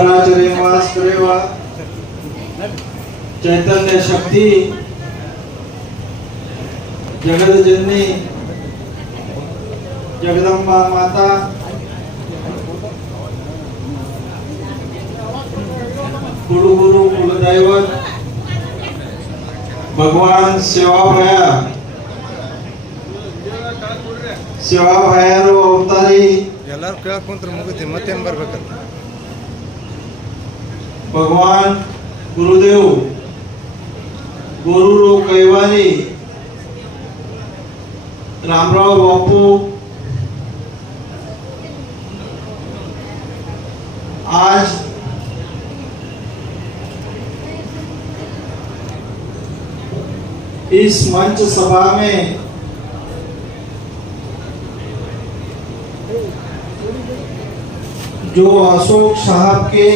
चराचरे वास करेवा चैतन्य शक्ति जगत जननी जगदम्बा माता कुलगुरु कुलदैवत भगवान सेवा भयारो अवतारी ಎಲ್ಲರೂ ಕೇಳಕ್ ಕುಂತ್ರೆ ಮುಗಿತಿ ಮತ್ತೇನು ಬರ್ಬೇಕಲ್ಲ भगवान गुरुदेव गुरु कैवारी रामराव बापू आज इस मंच सभा में जो अशोक साहब के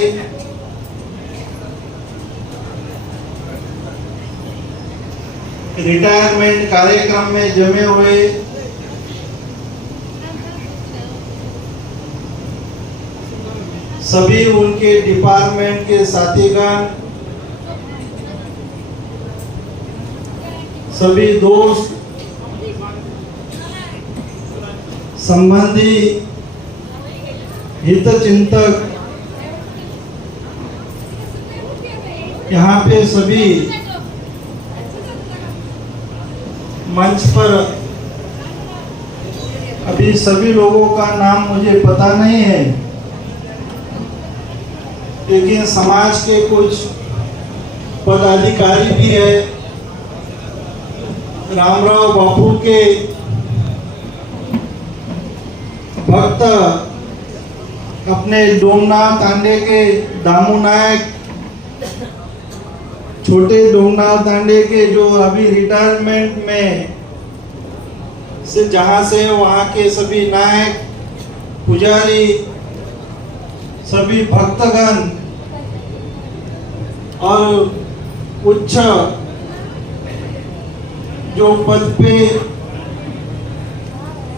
रिटायरमेंट कार्यक्रम में जमे हुए सभी उनके डिपार्टमेंट के साथीगण, सभी दोस्त, संबंधी, हितचिंतक, यहाँ पे सभी मंच पर अभी सभी लोगों का नाम मुझे पता नहीं है, लेकिन समाज के कुछ पदाधिकारी भी है। रामराव बापू के भक्त अपने डोमनाथ तांडे के दामू नायक, छोटे डोमनाथ तांडे के जो अभी रिटायरमेंट में से जहाँ से वहाँ के सभी नायक पुजारी, सभी भक्तगण और उच्च जो पद पे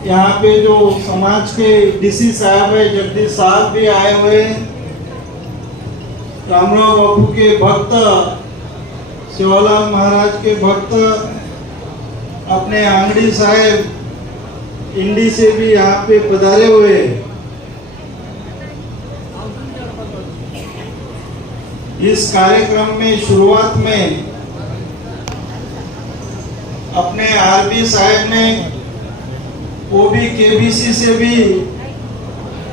यहाँ पे जो समाज के डीसी साहब है, जगदीश साहब भी आए हुए हैं। रामराव बापू के भक्त, सेवालाल महाराज के भक्त, अपने आंगड़ी साहेब इंडी से भी यहाँ पे पधारे हुए। इस कार्यक्रम में शुरुआत में अपने आरबी साहब ने, वो भी केबीसी से भी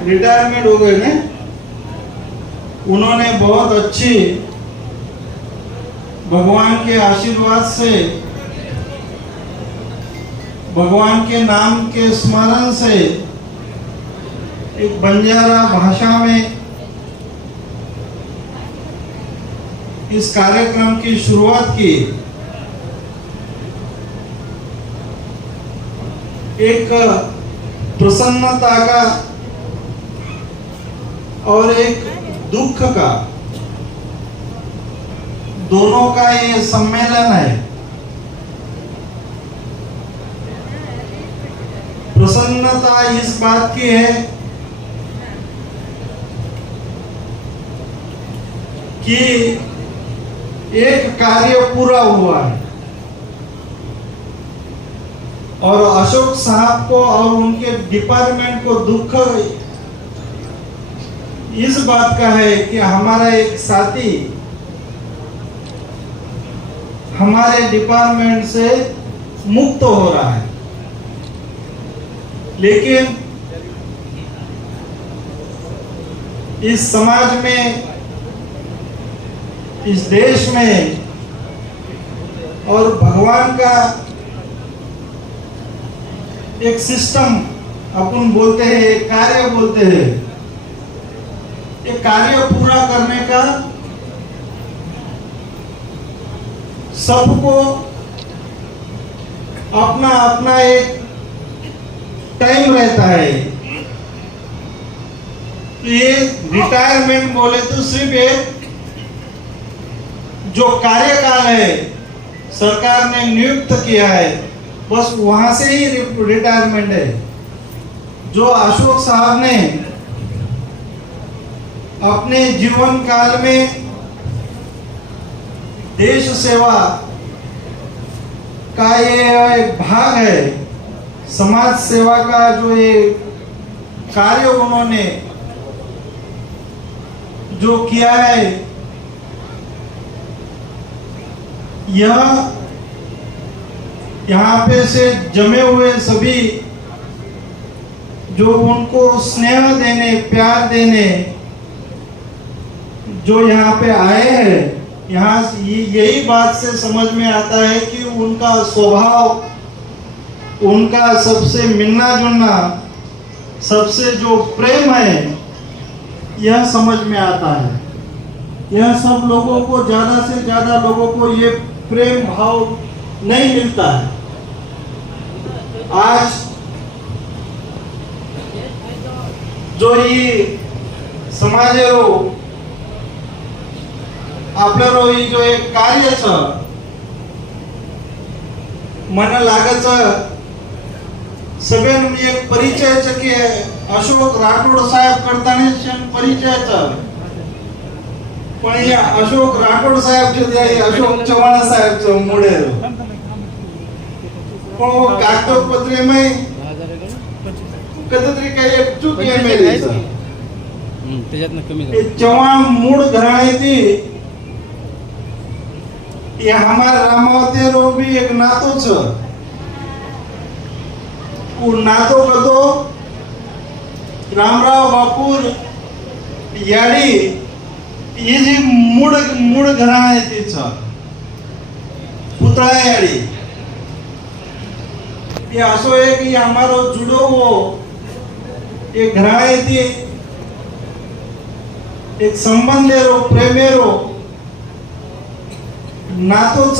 रिटायरमेंट हो गए हैं, उन्होंने बहुत अच्छी भगवान के आशीर्वाद से, भगवान के नाम के स्मरण से एक बंजारा भाषा में इस कार्यक्रम की शुरुआत की। एक प्रसन्नता का और एक दुख का, दोनों का ये सम्मेलन है। प्रसन्नता इस बात की है कि एक कार्य पूरा हुआ है और अशोक साहब को और उनके डिपार्टमेंट को दुख इस बात का है कि हमारा एक साथी हमारे डिपार्टमेंट से मुक्त हो रहा है। लेकिन इस समाज में, इस देश में और भगवान का एक सिस्टम अपन बोलते हैं, एक कार्य बोलते हैं, एक कार्य पूरा करने का सबको अपना अपना एक टाइम रहता है। ये रिटायरमेंट बोले तो सिर्फ एक जो कार्यकाल है सरकार ने नियुक्त किया है, बस वहां से ही रिटायरमेंट है। जो अशोक साहब ने अपने जीवन काल में देश सेवा का ये एक भाग है। समाज सेवा का जो ये कार्य उन्होंने जो किया है, यह यहाँ पे से जमे हुए सभी जो उनको स्नेह देने, प्यार देने जो यहाँ पे आए हैं, यहाँ यही बात से समझ में आता है कि उनका स्वभाव, उनका सबसे मिलना जुलना, सबसे जो प्रेम है, यह समझ में आता है। यह सब लोगों को, ज्यादा से ज्यादा लोगों को ये प्रेम भाव नहीं मिलता है। आज जो ये समाजेरो आपल्यारो ही जो एक कार्य छ, मन लागत सगळ्यांनी एक परिचय छ की अशोक राठोड साहेब करताना परिचय छ, पण हे अशोक राठोड साहेब जे आहे अशोक चव्हाण साहेबचं मुळे पण कागदपत्रे में कधीतरी काही एक चूक एमएलए त्याच्यातनं कमी चव्हाण मूळ घराण्याची ये हमारे रामावती रो भी एक नातो छ। वो नातो कतो रामराव बापूर याडी ये जी मूळ घराण्याची छ, पुतळा याडी ये असो है कि हमारो जुड़ो वो ये घराण्याची एक संबंधेरो, प्रेमेरो नातोच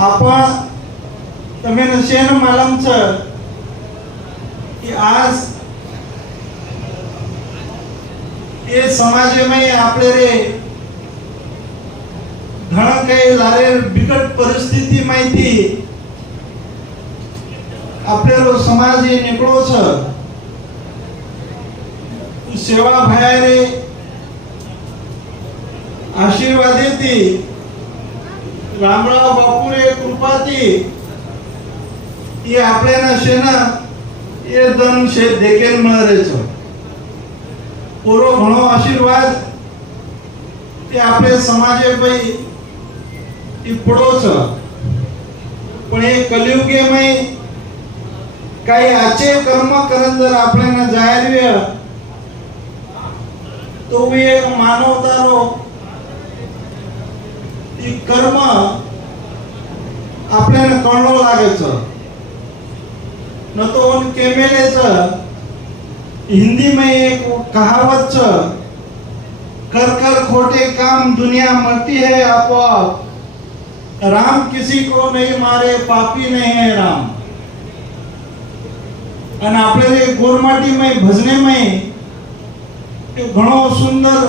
आपण तमें शेन मालमच कि आज ये समाज में आपले रे घणा काही लारे बिकट परिस्थिती माहिती आपल्यालो समाज हे निकळो छ। सेवा भायरे आशीर्वाद देती रामराव बापूरे कृपाती ये आपल्याला शेना ये दन शे देखेल मिळाले छ। पूरो घणो आशीर्वाद ते आपले समाजे पई ती पडो छ, पण हे कलियुगे में काही आचे कर्म करन जर आपल्याला जाहीर तो भी एक मानवतारो ती कर्म आपल्याला कळलो लागेच न तो उन केमेलेच हिंदी में एक कहावत छ, कर कर खोटे काम दुनिया मरती है आपो, राम किसी को नहीं मारे पापी नहीं है राम। और आपले गोरमाटी में भजने में घणो सुंदर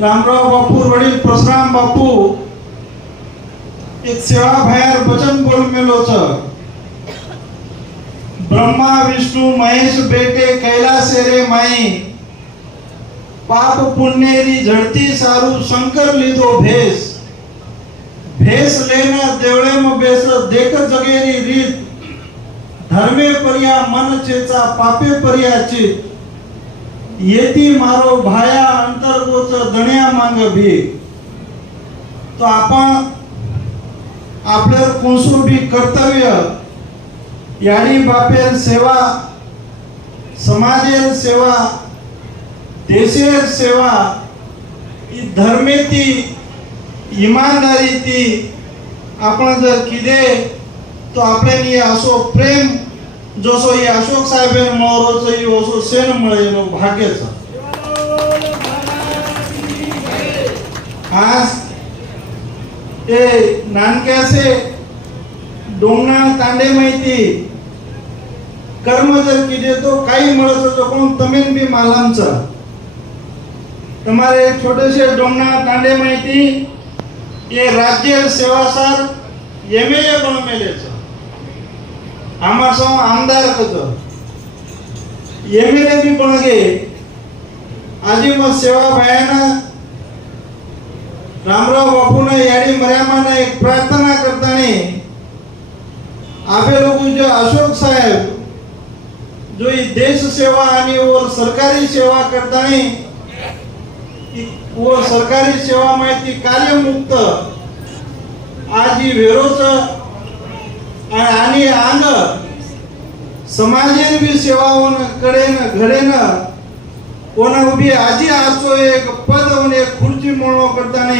रामराव बापू वडील परशुराम बापू एक सेवा भायर वचन बोल मेलो छ। ब्रह्मा विष्णु महेश बेटे कैलासे रे माई, पाप पुण्यरी झड़ती सारू शंकर लीधो भेस, भेस लेना देवळे में बेस देख जगेरी रीत, धर्मे पर्या मन चेचा पापे पर्या चित, येती मारो भाया अंतर्गोच दण्या मांग भी। तो आपण आपल्या कोणसो भी कर्तव्य यानी बापेर सेवा, समाजेर सेवा, देशेर सेवा, धर्मेती ईमानदारी ती आपण जर किदे तो आपल्यानी असो प्रेम जसो ये अशोक साहेब मोरोच असो सेन मळे भाग्यच। आज ते नानक्यासे डोंगना तांडे माहिती कर्म जर किदे तो काही मळच तो कोण तमेन भी मालामच तुम्हारे छोटे से डोंगना तांडे माहिती ये राज्य सेवा सर एमएलए बन मेले छ, आमासो आमदार कतो MLA बी पण गे आजी मग सेवा भयानं रामराव बापून याडी मर्यामानं एक प्रार्थना करताना आपे लोग जो अशोक साहेब जो ये देश सेवा आणि और सरकारी सेवा करताना वो सरकारी सेवा माहिती कार्यमुक्त आज ही वेरोच आणि अंग समाजेर बी सेवा कडेन घडेन कोणा उभी आजी आसो एक पद और एक खुर्ची म्हणून करताना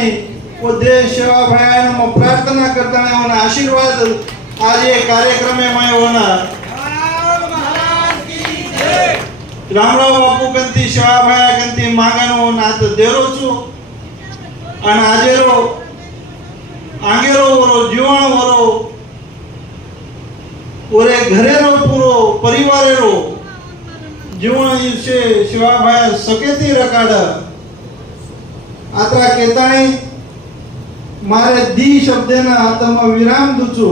वो देश सेवा भयान मग प्रार्थना करताना होना आशीर्वाद आज ये कार्यक्रम में होना रामराव बापू कंती सेवा भया कंती मागनो नात देरोचू आणि आजेरो आंगेरो वरो जीवन वरो ओरे घरेरो पूरो परिवारेरो जीवन इसे सेवा भया सकेती रकाड आता केताणी मारे दी शब्देना आता मग विराम दुचू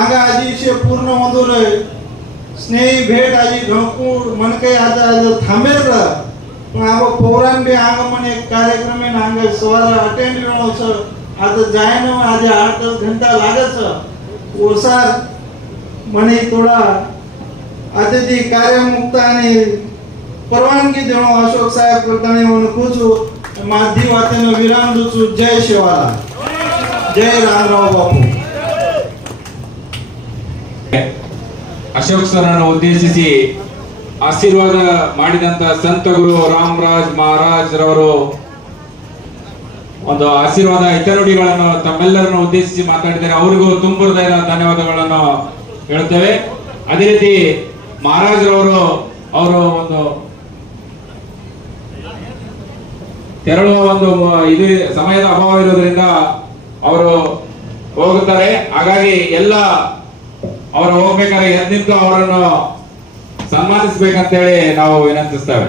आगा आजीशे पूर्ण मधुर स्नेही भेट आजी घणकूड मन काही आता थांबेल पण आव पौराण बी आग मन एक कार्यक्रम आहे आंग सवार अटेंड वेळोस आता जाय न आज 8-10 घंटा लागच ओसार मने थोडा अतिथी कार्यमुक्त आणि परवानगी देणो अशोक साहेब करताना म्हणून पूछू माधी वातेन विराम दुचू जय शिवाला जय रामराव बापू ಅಶೋಕ್ ಸರ್ರನ್ನು ಉದ್ದೇಶಿಸಿ ಆಶೀರ್ವಾದ ಮಾಡಿದಂತ ಸಂತ ಗುರು ರಾಮರಾಜ್ ಮಹಾರಾಜ್ ರವರು ಒಂದು ಆಶೀರ್ವಾದ ಹಿತನುಡಿಗಳನ್ನು ತಮ್ಮೆಲ್ಲರನ್ನು ಉದ್ದೇಶಿಸಿ ಮಾತಾಡಿದ್ದಾರೆ. ಅವರಿಗೂ ತುಂಬ ಹೃದಯದ ಧನ್ಯವಾದಗಳನ್ನು ಹೇಳುತ್ತೇವೆ. ಅದೇ ರೀತಿ ಮಹಾರಾಜ್ ರವರು ಅವರು ಒಂದು ತೆರಳುವ ಒಂದು ಇದು ಸಮಯದ ಅಭಾವ ಇರೋದ್ರಿಂದ ಅವರು ಹೋಗುತ್ತಾರೆ. ಹಾಗಾಗಿ ಎಲ್ಲ ಅವರು ಹೋಗ್ಬೇಕಾದ್ರೆ ಎದ್ದು ಅವರನ್ನು ಸನ್ಮಾನಿಸಬೇಕಂತೇಳಿ ನಾವು ವಿನಂತಿಸ್ತೇವೆ.